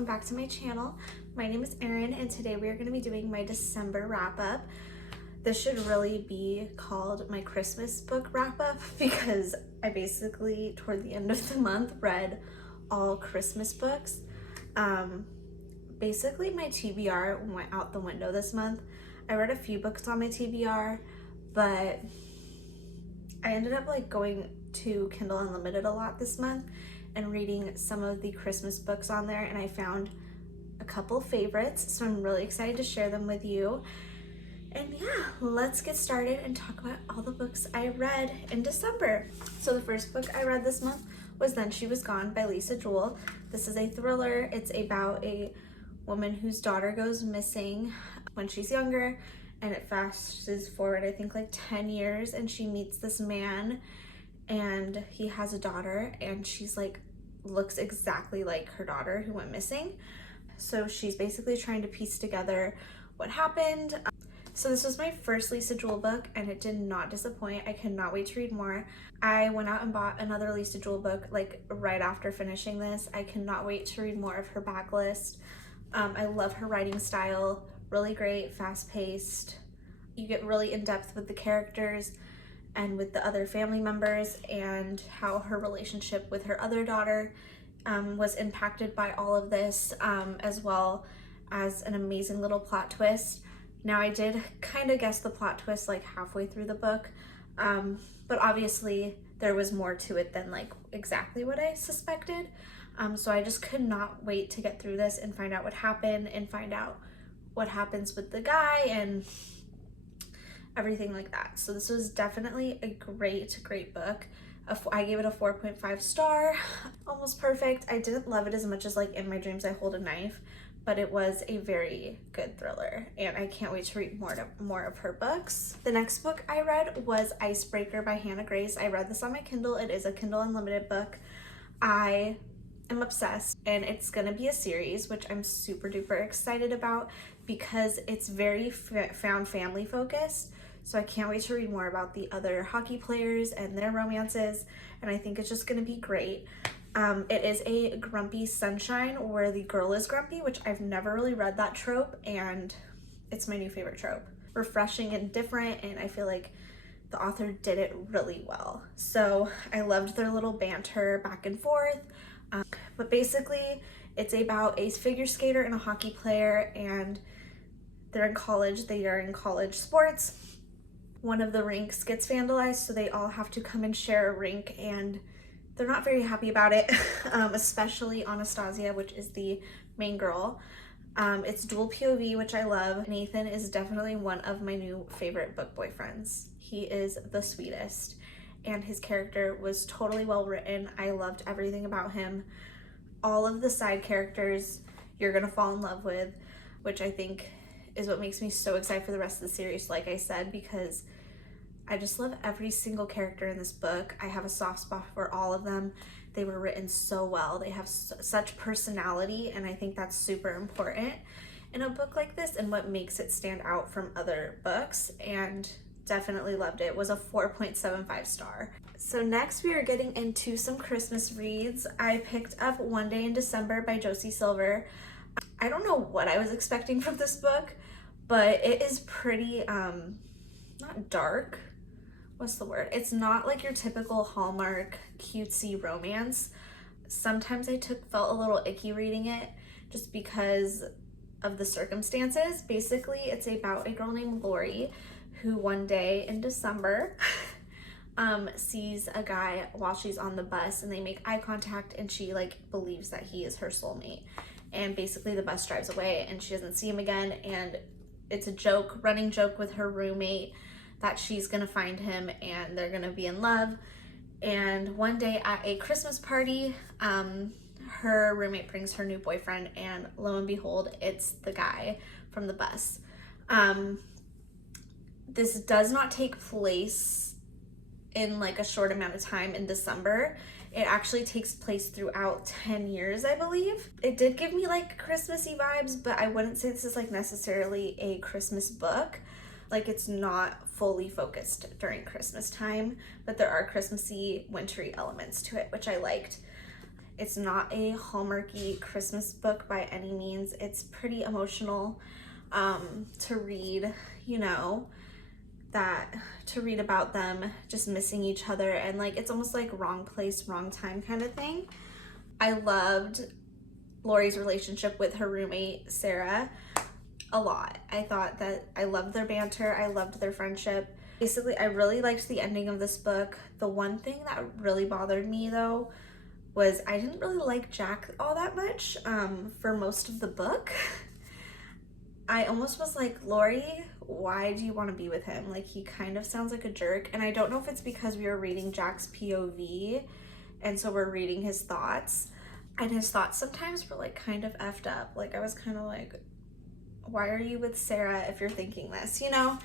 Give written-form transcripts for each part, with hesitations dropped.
welcome back to my channel. My name is Erin and today we are going to be doing my December wrap-up. This should really be called my Christmas book wrap-up because I basically, toward the end of the month, read all Christmas books. Basically my TBR went out the window this month. I read a few books on my TBR, but I ended up going to Kindle Unlimited a lot this month and reading some of the Christmas books on there, and I found a couple favorites, so I'm really excited to share them with you. And yeah, let's get started and talk about all the books I read in December. So the first book I read this month was Then She Was Gone by Lisa Jewell. This is a thriller. It's about a woman whose daughter goes missing when she's younger, and it flashes forward I think 10 years, and she meets this man and he has a daughter, and she's looks exactly like her daughter who went missing. So she's basically trying to piece together what happened. So this was my first Lisa Jewell book and it did not disappoint. I cannot wait to read more. I went out and bought another Lisa Jewell book right after finishing this. I cannot wait to read more of her backlist. I love her writing style, really great, fast-paced. You get really in depth with the characters and with the other family members, and how her relationship with her other daughter was impacted by all of this, as well as an amazing little plot twist. Now I did kind of guess the plot twist halfway through the book, but obviously there was more to it than exactly what I suspected. So I just could not wait to get through this and find out what happened and find out what happens with the guy and everything like that. So this was definitely a great book. I gave it a 4.5 star, almost perfect. I didn't love it as much as In My Dreams I Hold a Knife, but it was a very good thriller and I can't wait to read more of her books. The next book I read was Icebreaker by Hannah Grace. I read this on my Kindle. It is a Kindle Unlimited book. I am obsessed, and it's gonna be a series, which I'm super duper excited about because it's very found family focused. So I can't wait to read more about the other hockey players and their romances, and I think it's just gonna be great. It is a grumpy sunshine where the girl is grumpy, which I've never really read that trope, and it's my new favorite trope. Refreshing and different, and I feel like the author did it really well. So I loved their little banter back and forth. But basically it's about a figure skater and a hockey player, and they're in college. They are in college sports. One of the rinks gets vandalized, so they all have to come and share a rink, and they're not very happy about it, especially Anastasia, which is the main girl. It's dual POV, which I love. Nathan is definitely one of my new favorite book boyfriends. He is the sweetest, and his character was totally well written. I loved everything about him. All of the side characters you're gonna fall in love with, which I think is what makes me so excited for the rest of the series, like I said, because I just love every single character in this book. I have a soft spot for all of them. They were written so well. They have such personality, and I think that's super important in a book like this and what makes it stand out from other books, and definitely loved it. It was a 4.75 star. So next we are getting into some Christmas reads. I picked up One Day in December by Josie Silver. I don't know what I was expecting from this book, but it is pretty, not dark. What's the word? It's not your typical Hallmark cutesy romance. Sometimes I felt a little icky reading it just because of the circumstances. Basically, it's about a girl named Lori who one day in December sees a guy while she's on the bus, and they make eye contact, and she believes that he is her soulmate. And basically the bus drives away and she doesn't see him again, and it's a running joke with her roommate that she's gonna find him and they're gonna be in love. And one day at a Christmas party, her roommate brings her new boyfriend, and lo and behold, it's the guy from the bus. This does not take place in a short amount of time in December. It actually takes place throughout 10 years, I believe. It did give me Christmassy vibes, but I wouldn't say this is necessarily a Christmas book. It's not fully focused during Christmas time, but there are Christmassy, wintry elements to it, which I liked. It's not a Hallmarky Christmas book by any means. It's pretty emotional to read, you know, to read about them just missing each other, and like it's almost like wrong place, wrong time kind of thing. I loved Lori's relationship with her roommate, Sarah, a lot. I thought that I loved their banter. I loved their friendship. Basically, I really liked the ending of this book. The one thing that really bothered me though was I didn't really like Jack all that much for most of the book. I almost was like, Lori, why do you want to be with him? Like, he kind of sounds like a jerk. And I don't know if it's because we were reading Jack's POV and so we're reading his thoughts. And his thoughts sometimes were like kind of effed up. Like, I was kind of like, why are you with Sarah if you're thinking this, you know?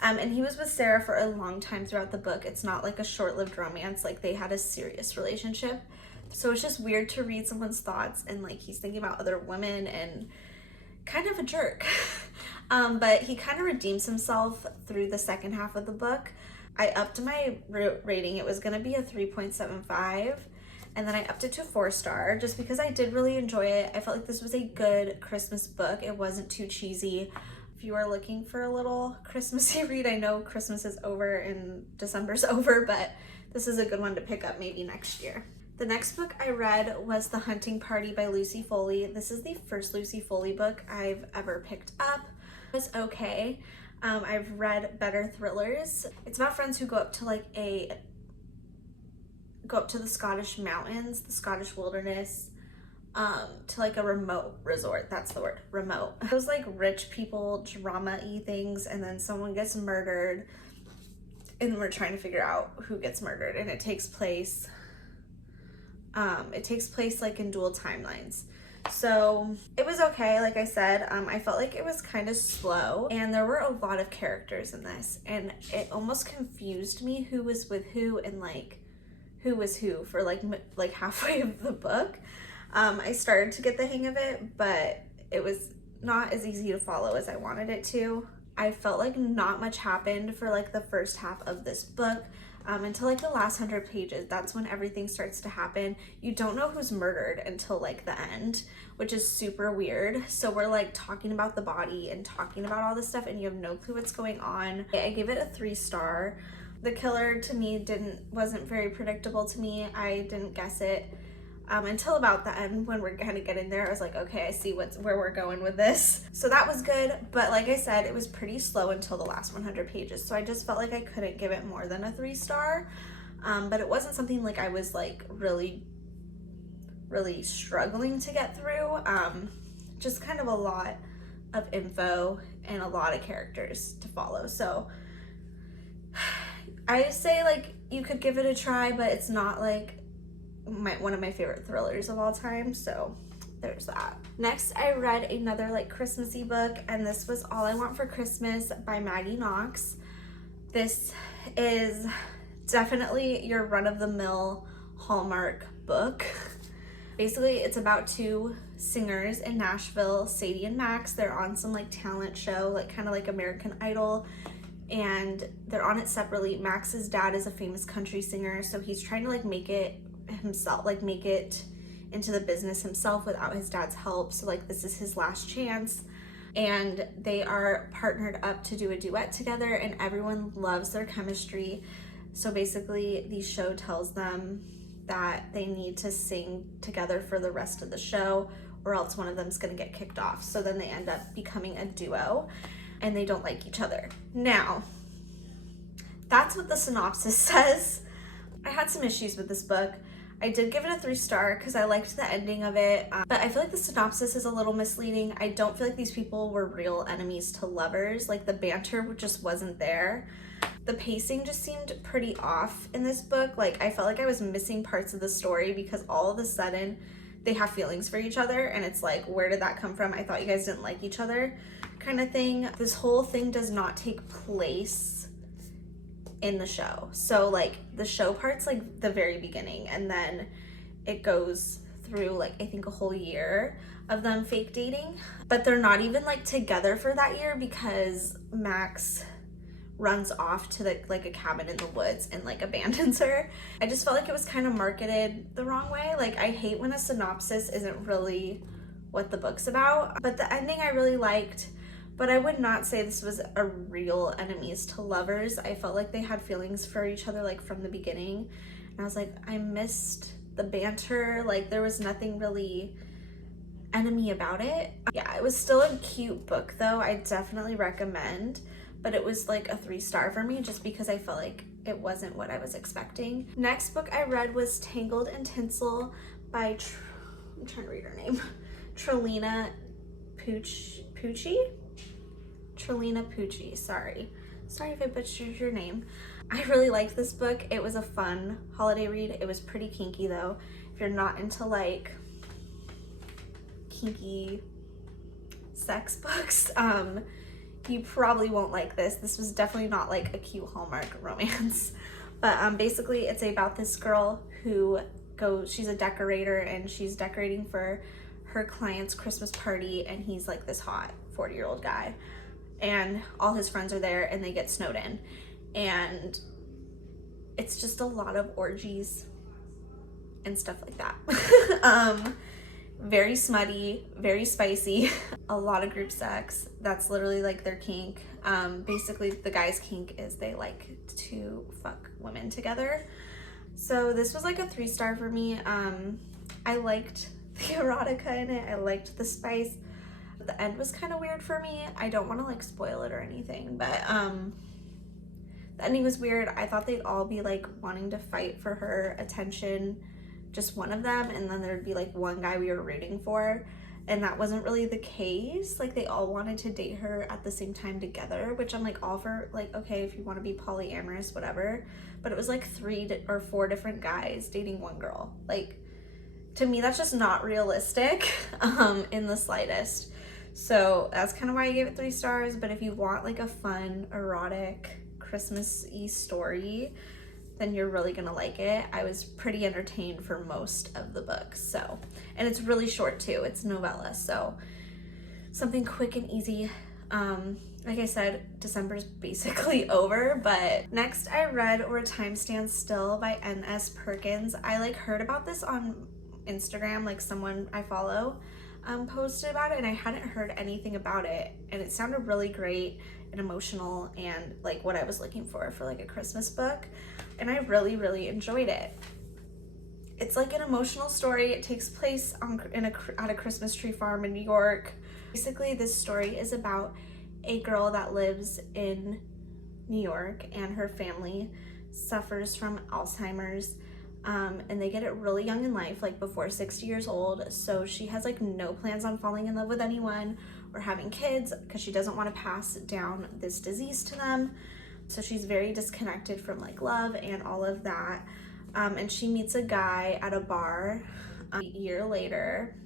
And he was with Sarah for a long time throughout the book. It's not like a short-lived romance. Like, they had a serious relationship. So it's just weird to read someone's thoughts and like he's thinking about other women and kind of a jerk. But he kind of redeems himself through the second half of the book. I upped my rating. It was going to be a 3.75. And then I upped it to 4-star just because I did really enjoy it. I felt like this was a good Christmas book. It wasn't too cheesy. If you are looking for a little Christmassy read, I know Christmas is over and December's over, but this is a good one to pick up maybe next year. The next book I read was The Hunting Party by Lucy Foley. This is the first Lucy Foley book I've ever picked up. It was okay. I've read better thrillers. It's about friends who go up to the Scottish mountains, the Scottish wilderness, to like a remote resort. That's the word, remote. Those like rich people drama-y things, and then someone gets murdered and we're trying to figure out who gets murdered, and it takes place like in dual timelines. So it was okay. Like I said, I felt like it was kind of slow and there were a lot of characters in this and it almost confused me who was with who and like who was who for like halfway of the book. I started to get the hang of it, but it was not as easy to follow as I wanted it to. I felt like not much happened for like the first half of this book. Until like the last 100 pages, that's when everything starts to happen. You don't know who's murdered until like the end, which is super weird. So we're like talking about the body and talking about all this stuff and you have no clue what's going on. I gave it a 3-star. The killer to me wasn't very predictable to me. I didn't guess it until about the end when we're kind of getting there. I was like, okay, I see where we're going with this. So that was good, but like I said, it was pretty slow until the last 100 pages. So I just felt like I couldn't give it more than a 3-star, but it wasn't something like I was like really struggling to get through. Just kind of a lot of info and a lot of characters to follow. So I say like you could give it a try, but it's not like one of my favorite thrillers of all time, so there's that. Next, I read another like Christmassy book, and this was All I Want for Christmas by Maggie Knox. This is definitely your run-of-the-mill Hallmark book. Basically, it's about two singers in Nashville, Sadie and Max. They're on some like talent show, like kind of like American Idol, and they're on it separately. Max's dad is a famous country singer, so he's trying to like make it himself, like make it into the business himself without his dad's help. So like this is his last chance, and they are partnered up to do a duet together and everyone loves their chemistry. So basically the show tells them that they need to sing together for the rest of the show or else one of them's gonna get kicked off. So then they end up becoming a duo and they don't like each other. Now, that's what the synopsis says. I had some issues with this book. I did give it a 3-star because I liked the ending of it, but I feel like the synopsis is a little misleading. I don't feel like these people were real enemies to lovers. Like the banter just wasn't there. The pacing just seemed pretty off in this book. Like I felt like I was missing parts of the story because all of a sudden they have feelings for each other and it's like, where did that come from? I thought you guys didn't like each other kind of thing. This whole thing does not take place in the show. So like the show part's like the very beginning and then it goes through like I think a whole year of them fake dating, but they're not even like together for that year because Max runs off to like a cabin in the woods and like abandons her. I just felt like it was kind of marketed the wrong way. Like, I hate when a synopsis isn't really what the book's about, but the ending I really liked. But I would not say this was a real enemies to lovers. I felt like they had feelings for each other like from the beginning, and I was like, I missed the banter. Like, there was nothing really enemy about it. Yeah, it was still a cute book though. I definitely recommend, but it was like a 3-star for me just because I felt like it wasn't what I was expecting. Next book I read was Tangled in Tinsel by I'm trying to read her name. Trelina Pucci? Trelina Pucci, sorry if I butchered your name. I really liked this book. It was a fun holiday read. It was pretty kinky though. If you're not into like kinky sex books, you probably won't like this. This was definitely not like a cute Hallmark romance. But basically it's about this girl who she's a decorator and she's decorating for her client's Christmas party, and he's like this hot 40-year-old guy. And all his friends are there and they get snowed in. And it's just a lot of orgies and stuff like that. Very smutty, very spicy, a lot of group sex. That's literally like their kink. Basically the guy's kink is they like to fuck women together. So this was like a 3-star for me. I liked the erotica in it. I liked the spice. The end was kind of weird for me. I don't want to like spoil it or anything, but the ending was weird. I thought they'd all be like wanting to fight for her attention, just one of them, and then there'd be like one guy we were rooting for, and that wasn't really the case. Like, they all wanted to date her at the same time together, which I'm like all for. Like, okay, if you want to be polyamorous, whatever, but it was like 3 or 4 different guys dating one girl. Like, to me that's just not realistic in the slightest. So that's kind of why I gave it 3 stars. But if you want like a fun, erotic, Christmas-y story, then you're really gonna like it. I was pretty entertained for most of the book. So, and it's really short too. It's novella, so something quick and easy. Like I said, December's basically over. But next I read Where Time Stands Still by N.S. Perkins. I like heard about this on Instagram, like someone I follow posted about it, and I hadn't heard anything about it, and it sounded really great and emotional and like what I was looking for like a Christmas book, and I really enjoyed it. It's like an emotional story. It takes place at a Christmas tree farm in New York. Basically this story is about a girl that lives in New York, and her family suffers from Alzheimer's. And they get it really young in life, like before 60 years old. So she has like no plans on falling in love with anyone or having kids because she doesn't want to pass down this disease to them. So she's very disconnected from like love and all of that. And she meets a guy at a bar. A year later,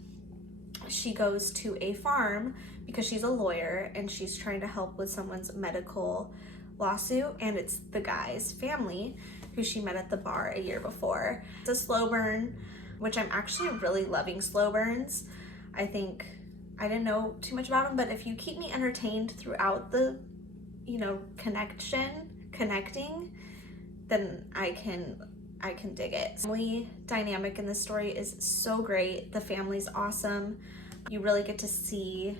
she goes to a farm because she's a lawyer and she's trying to help with someone's medical lawsuit, and it's the guy's family who she met at the bar a year before. It's a slow burn, which I'm actually really loving slow burns. I think I didn't know too much about them, but if you keep me entertained throughout the, connecting, then I can dig it. The family dynamic in this story is so great. The family's awesome. You really get to see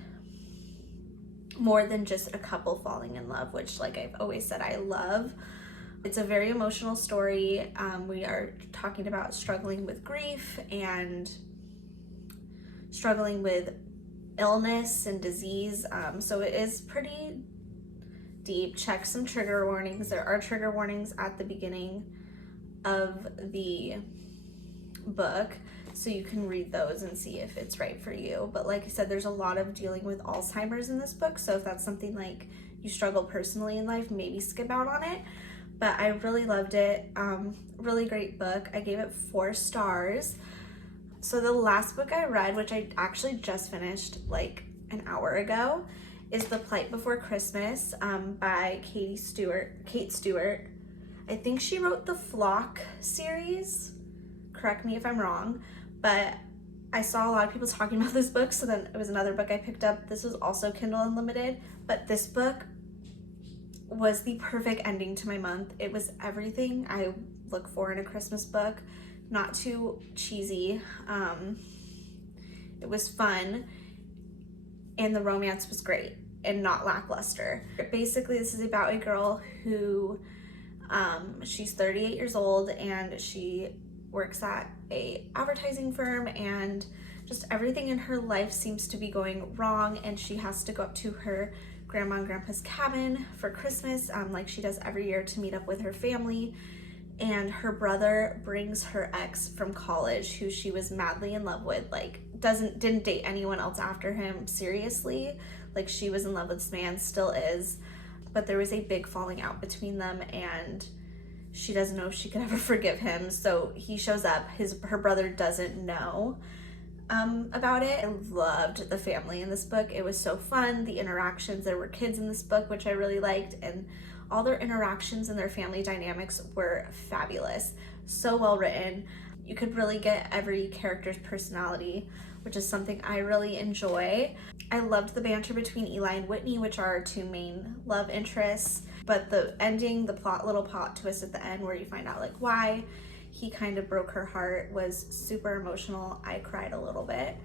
more than just a couple falling in love, which, like I've always said, I love. It's a very emotional story. We are talking about struggling with grief and struggling with illness and disease. So it is pretty deep. Check some trigger warnings. There are trigger warnings at the beginning of the book, so you can read those and see if it's right for you. But like I said, there's a lot of dealing with Alzheimer's in this book, so if that's something like you struggle personally in life, maybe skip out on it. But I really loved it. Really great book. I gave it 4 stars. So the last book I read, which I actually just finished like an hour ago, is The Plight Before Christmas by Kate Stewart. I think she wrote the Flock series. Correct me if I'm wrong, but I saw a lot of people talking about this book, so then it was another book I picked up. This was also Kindle Unlimited, but this book was the perfect ending to my month. It was everything I look for in a Christmas book. Not too cheesy. It was fun, and the romance was great and not lackluster. Basically, this is about a girl who she's 38 years old and she works at a advertising firm, and just everything in her life seems to be going wrong, and she has to go up to her grandma and grandpa's cabin for Christmas, like she does every year, to meet up with her family. And her brother brings her ex from college, who she was madly in love with, like didn't date anyone else after him seriously. Like, she was in love with this man, still is, but there was a big falling out between them, and she doesn't know if she could ever forgive him. So he shows up, her brother doesn't know about it. I loved the family in this book. It was so fun. The interactions, there were kids in this book, which I really liked, and all their interactions and their family dynamics were fabulous. So well written. You could really get every character's personality, which is something I really enjoy. I loved the banter between Eli and Whitney, which are our two main love interests, but the ending, little plot twist at the end where you find out like why he kind of broke her heart, was super emotional. I cried a little bit,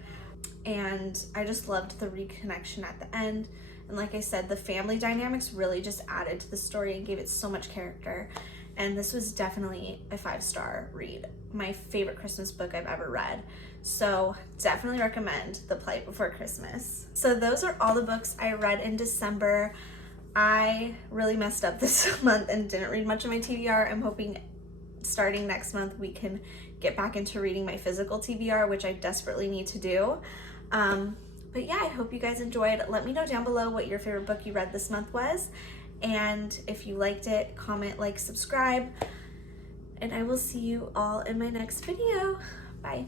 and I just loved the reconnection at the end. And like I said, the family dynamics really just added to the story and gave it so much character. And this was definitely a 5-star read. My favorite Christmas book I've ever read. So definitely recommend The Plight Before Christmas. So those are all the books I read in December. I really messed up this month and didn't read much of my TBR. I'm hoping starting next month we can get back into reading my physical TBR, which I desperately need to do. But yeah, I hope you guys enjoyed. Let me know down below what your favorite book you read this month was. And if you liked it, comment, like, subscribe. And I will see you all in my next video. Bye.